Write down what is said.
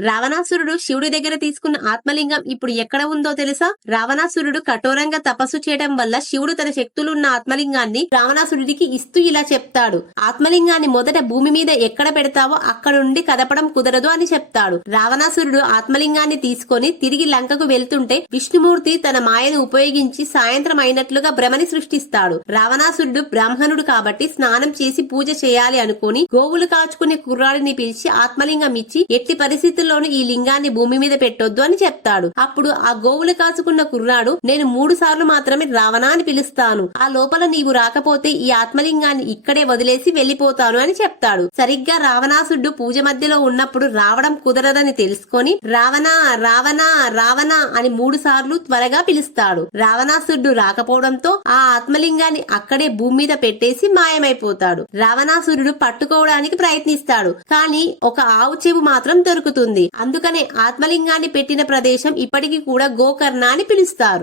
రావణాసురుడు శివుడి దగ్గర తీసుకున్న ఆత్మలింగం ఇప్పుడు ఎక్కడ ఉందో తెలుసా? రావణాసురుడు కఠోరంగా తపస్సు చేయడం వల్ల శివుడు తన శక్తులున్న ఆత్మలింగాన్ని రావణాసురుడికి ఇస్తూ ఇలా చెప్తాడు. ఆత్మలింగాన్ని మొదట భూమి మీద ఎక్కడ పెడతావో అక్కడ నుండి కదపడం కుదరదు అని చెప్తాడు. రావణాసురుడు ఆత్మలింగాన్ని తీసుకొని తిరిగి లంకకు వెళ్తుంటే విష్ణుమూర్తి తన మాయను ఉపయోగించి సాయంత్రం అయినట్లుగా భ్రమని సృష్టిస్తాడు. రావణాసురుడు బ్రాహ్మణుడు కాబట్టి స్నానం చేసి పూజ చేయాలి అనుకుని గోవులు కాచుకునే కుర్రాడిని పిలిచి ఆత్మలింగం ఇచ్చి ఎట్టి పరిస్థితుల్లోనూ ఈ లింగాన్ని భూమి మీద పెట్టొద్దు అని చెప్తాడు. అప్పుడు ఆ గోవులు కాచుకున్న కుర్రాడు నేను మూడు సార్లు మాత్రమే రావణా అని పిలుస్తాను. ఆ లోపల నీవు రాకపోతే ఈ ఆత్మలింగాన్ని ఇక్కడే వదిలేసి వెళ్ళిపోతాను అని చెప్తాడు. సరిగ్గా రావణాసుడు పూజ మధ్యలో ఉన్నప్పుడు రావడం కుదరదని తెలుసుకొని రావణ రావణ రావణ అని మూడు సార్లు త్వరగా పిలుస్తాడు. రావణాసుడు రాకపోవడంతో ఆ ఆత్మలింగాన్ని అక్కడే భూమి మీద పెట్టేసి మాయమైపోతాడు. రావణాసురుడు పట్టుకోవడానికి ప్రయత్నిస్తాడు కానీ ఒక ఆవు చెవు మాత్రం దొరుకుతుంది. అందుకనే ఆత్మలింగాన్ని పెట్టిన ప్రదేశం ఇప్పటికీ కూడా గోకర్ణ అని పిలుస్తారు.